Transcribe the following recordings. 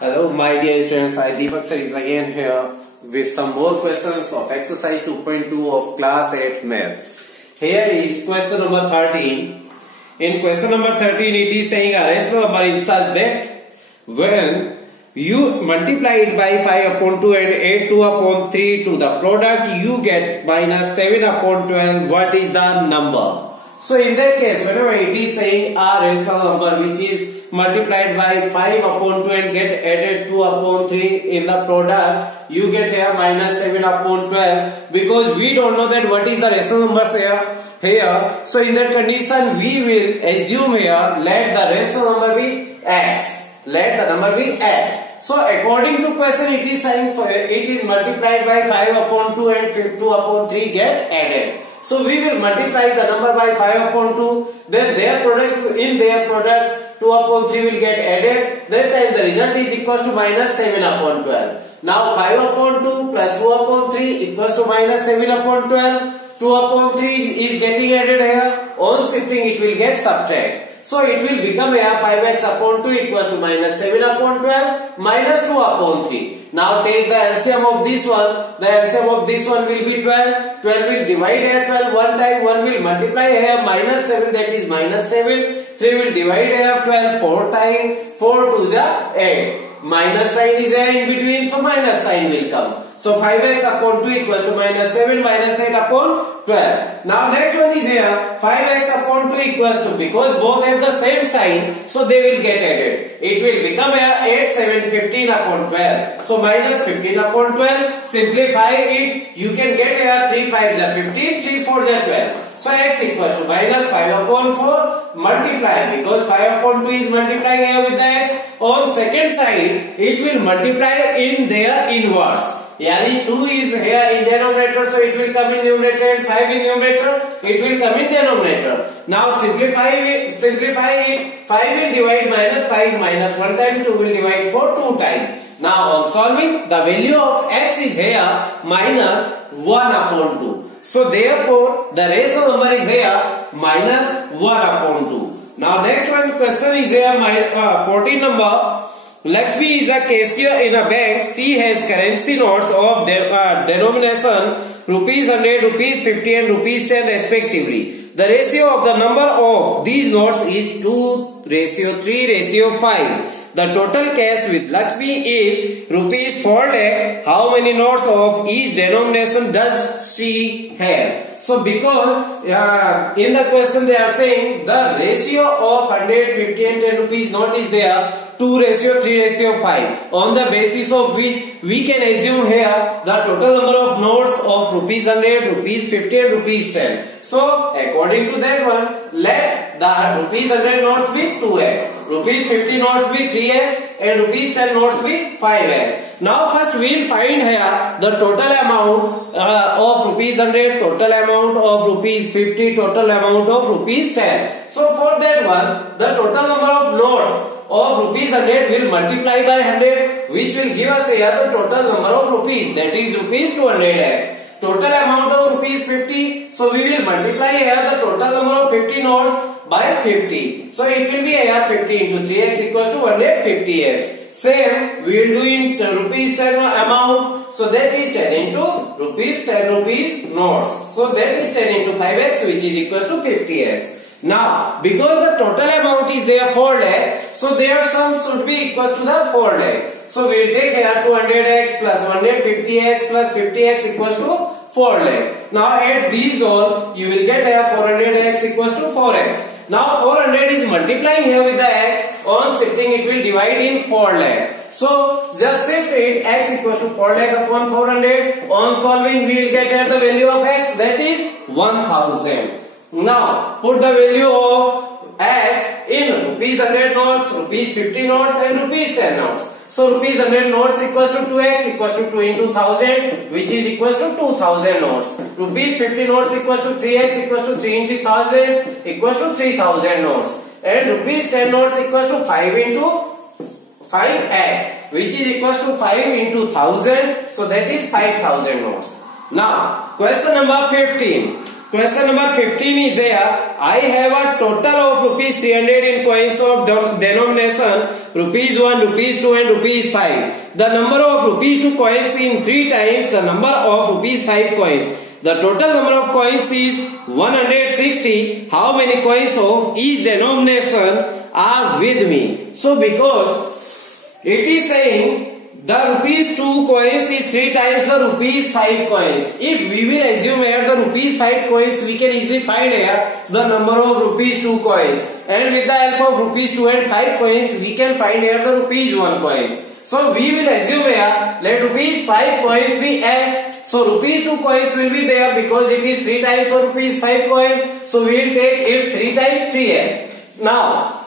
Hello, my dear students. I Deepak sir is again here with some more questions of exercise 2.2 of class 8 math. Here is question number 13. In question number 13, it is saying a rational number in such that when you multiply it by 5 upon 2 and add 2 upon 3 to the product, you get minus 7 upon 12. What is the number? So in that case, whenever it is saying a rational number which is multiplied by 5 upon 2 and get added 2 upon 3 in the product, you get here minus 7 upon 12, because we don't know that what is the rational numbers here. So in that condition, we will assume here, let the rational number be x. Let the number be x. So according to question, it is saying it is multiplied by 5 upon 2 and 2 upon 3 get added. So we will multiply the number by 5 upon 2, then their product 2 upon 3 will get added. That time the result is equals to minus 7 upon 12. Now 5 upon 2 plus 2 upon 3 equals to minus 7 upon 12. 2 upon 3 is getting added here. On shifting it will get subtract. So it will become here 5x upon 2 equals to minus 7 upon 12 minus 2 upon 3. Now take the LCM of this one. The LCM of this one will be 12. 12 will divide here 12 one time. 1 will multiply here minus 7, that is minus 7. 3 will divide here 12 4 times. 4 to the 8. Minus sign is here in between, so minus sign will come. So 5x upon 2 equals to minus 7 minus 8 upon 12. Now next one is here 5x upon 2 equals to, because both have the same sign, so they will get added. It will become here 8 7 15 upon 12. So minus 15 upon 12. Simplify it. You can get here 3 5s are 15, 3 4s are 12. So x equals to minus 5 upon 4 multiply, because 5 upon 2 is multiplying here with the x. On second side, it will multiply in their inverse. Yani 2 is here in denominator, so it will come in numerator, and 5 in numerator, it will come in denominator. Now simplify it. 5 will divide minus 5 minus 1 time, 2 will divide 4 2 times. Now on solving, the value of x is here minus 1 upon 2. So therefore, the rational number is here minus 1 upon 2. Now next one question is here 14 number. Lakshmi is a cashier in a bank. She has currency notes of denomination rupees 100, rupees 50 and rupees 10 respectively. The ratio of the number of these notes is 2:3:5. The total cash with Lakshmi is rupees 4 lakh. How many notes of each denomination does she have? So because in the question they are saying the ratio of 100, 50 and 10 rupees note is there 2:3:5. On the basis of which we can assume here the total number of notes of rupees 100, rupees 50 and rupees 10. So according to that one, let the rupees 100 notes be 2x, rupees 50 notes be 3x and rupees 10 notes be 5x. Now first we will find here the total amount of rupees 100, total amount of rupees 50, total amount of rupees 10. So for that one, the total number of notes of rupees 100 will multiply by 100, which will give us here the total number of rupees, that is rupees 200x. Total amount of rupees 50, so we will multiply here the total number of 50 notes by 50. So it will be here 50 into 3x equals to 150x. Same we will do in rupees 10 amount, so that is 10 into rupees 10 rupees notes. So that is 10 into 5x, which is equals to 50x. Now because the total amount is there 4 lakh, so their sum should be equals to the 4 lakh. So we will take here 200x plus 150x plus 50x equals to 4 lakh. Now add these all, you will get here 400x equals to 4x. Now 400 is multiplying here with the x. On shifting it will divide in 4 lakh. So just shift it, x equals to 4 lakh upon 400. On solving we will get here the value of x, that is 1000. Now put the value of x in rupees 100 notes, rupees 50 notes and rupees 10 notes. So rupees 100 notes equals to 2x equals to 2 into 1000, which is equals to 2000 notes. Rupees 50 notes equals to 3x equals to 3 into 1000 equals to 3000 notes. And rupees 10 notes equals to 5 into 5x, which is equals to 5 into 1000, so that is 5000 notes. Now question number 15. Question number 15 is there. I have a total of rupees 300 in coins of denomination rupees 1, rupees 2 and rupees 5. The number of rupees 2 coins in 3 times the number of rupees 5 coins. The total number of coins is 160. How many coins of each denomination are with me? So because it is saying the rupees 2 coins is 3 times the rupees 5 coins. If we will assume here the rupees 5 coins, we can easily find here the number of rupees 2 coins. And with the help of rupees 2 and 5 coins, we can find here the rupees 1 coins. So we will assume here, let rupees 5 coins be x. So rupees 2 coins will be there because it is 3 times of rupees 5 coin. So we will take its 3 times 3x. Now,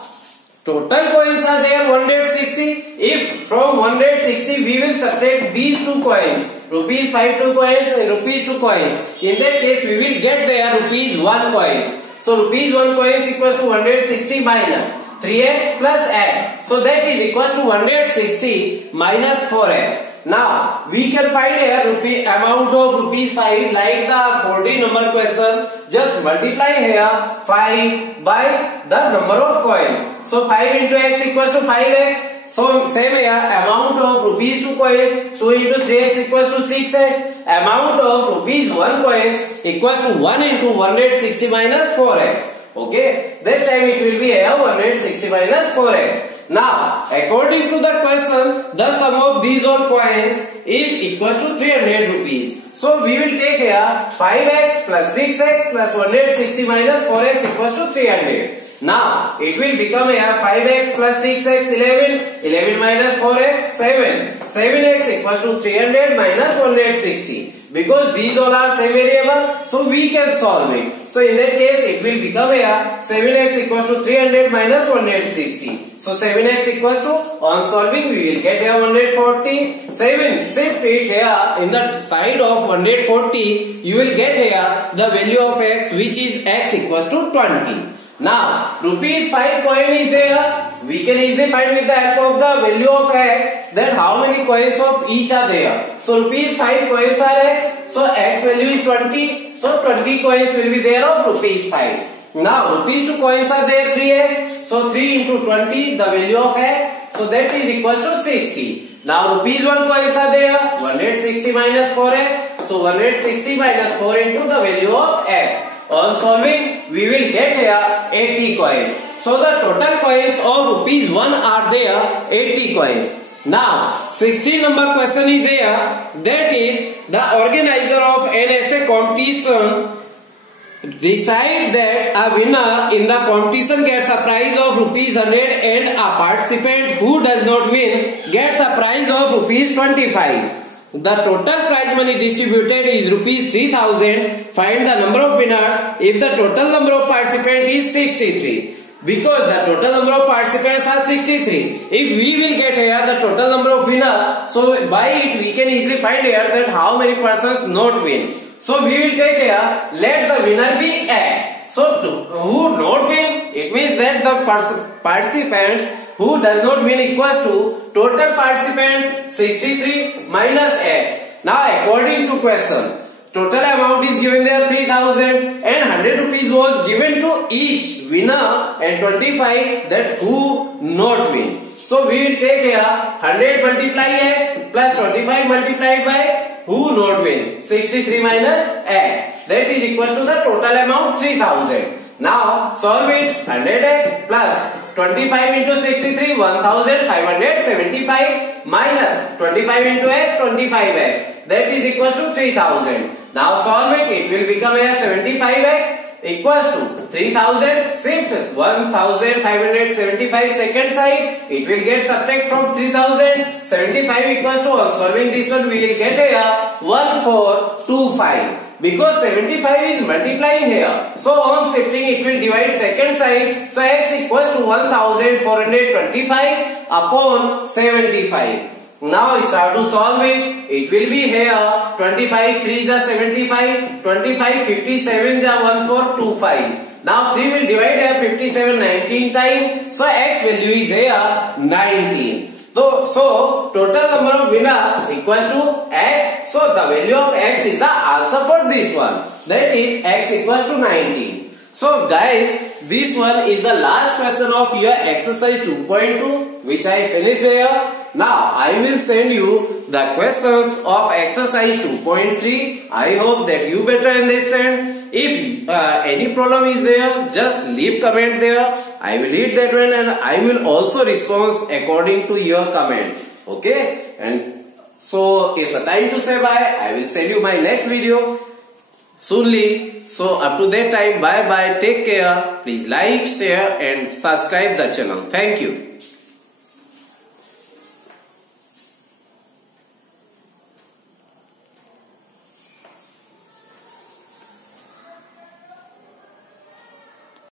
total coins are there 160. If from 160 we will subtract these 2 coins, rupees 5 2 coins and rupees 2 coins. In that case we will get there rupees 1 coin. So rupees 1 coins equals to 160 minus 3x plus x. So that is equals to 160 minus 4x. Now we can find a amount of rupees 5 like the 14 number question. Just multiply here 5 by the number of coins. So 5 into x equals to 5x. So same here, amount of rupees 2 coins, 2 into 3x equals to 6x. Amount of rupees 1 coins equals to 1 into 160 minus 4x. Okay, that time it will be here 160 minus 4x. Now, according to the question, the sum of these all coins is equals to 300 rupees. So we will take here 5x plus 6x plus 160 minus 4x equals to 300. Now, it will become here 5x plus 6x 11, 11 minus 4x 7, 7x equals to 300 minus 160. Because these all are same variable, so we can solve it. So in that case, it will become here 7x equals to 300 minus 160. So 7x equals to, on solving we will get here 140. 7, shift it here in the side of 140, you will get here the value of x, which is x equals to 20. Now, rupees 5 coin is there. We can easily find with the help of the value of x that how many coins of each are there. So rupees 5 coins are x. So x value is 20. So 20 coins will be there of rupees 5. Now rupees 2 coins are there 3x. So 3 into 20 the value of x. So that is equals to 60. Now rupees 1 coins are there 160 minus 4x. So 160 minus 4 into the value of x. On solving, we will get here 80 coins. So the total coins of rupees 1 are there 80 coins. Now 16 number question is here. That is the organizer of an essay competition decide that a winner in the competition gets a prize of rupees 100 and a participant who does not win gets a prize of rupees 25. The total prize money distributed is rupees 3000. Find the number of winners if the total number of participants is 63. Because the total number of participants are 63. If we will get here the total number of winners, so by it we can easily find here that how many persons not win. So we will take here, let the winner be x. So who not win, it means that the participants who does not win equals to total participants 63 minus x. Now according to question, total amount is given there 3000 and 100 rupees was given to each winner and 25 that who not win. So we will take here 100 multiply x plus 25 multiplied by who not win 63 minus x. That is equal to the total amount 3000. Now solve it. 100x plus 25 into 63 1575 minus 25 into x 25x. That is equal to 3000. Now solve it. It will become a 75x equals to 3000. Shift 1575 second side. It will get subtract from 3000. 75 equals to, on solving this one we will get a 1425. Because 75 is multiplying here. So on shifting it will divide second side. So x equals to 1425 upon 75. Now start to solve it. It will be here 25 3 is 75, 25 57 is 1425. Now 3 will divide here 57 19 times. So x value is here 19. So total number of winners equals to x. So the value of x is the answer for this one. That is x equals to 19. So guys, this one is the last question of your exercise 2.2 which I finished there. Now I will send you the questions of exercise 2.3. I hope that you better understand. If any problem is there, just leave comment there. I will read that one and I will also respond according to your comment. Okay? And so it's the time to say bye. I will send you my next video soonly. So up to that time, bye bye. Take care. Please like, share and subscribe the channel. Thank you.